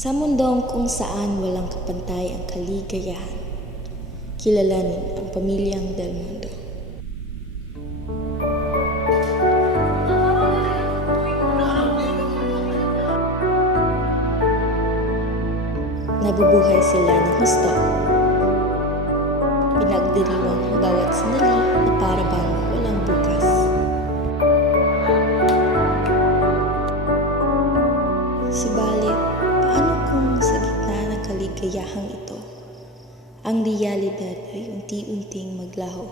Sa mundong kung saan walang kapantay ang kaligayahan, kilalanin ang pamilyang Del Mundo. Nabubuhay sila ng husto. Pinagdiriwang ang bawat sandali na para bang walang bukas. Subalit, paano kung sa gitna ng kaligayahang ito, ang realidad ay unti-unting maglaho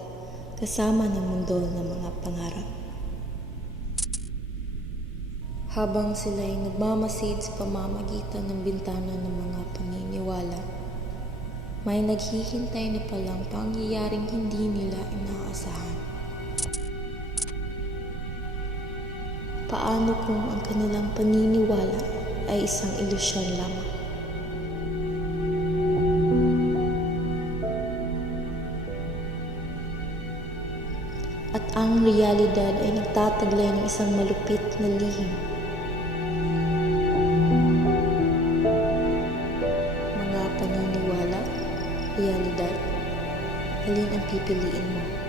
kasama ng mundo ng mga pangarap? Habang sila'y nagmamasid sa pamamagitan ng bintana ng mga paniniwala, may naghihintay na palang pangyayaring hindi nila inaasahan. Paano kung ang kanilang paniniwala ay isang ilusyon lamang? At ang realidad ay nagtataglay ng isang malupit na lihim. Mga paniniwala, realidad, alin ang pipiliin mo?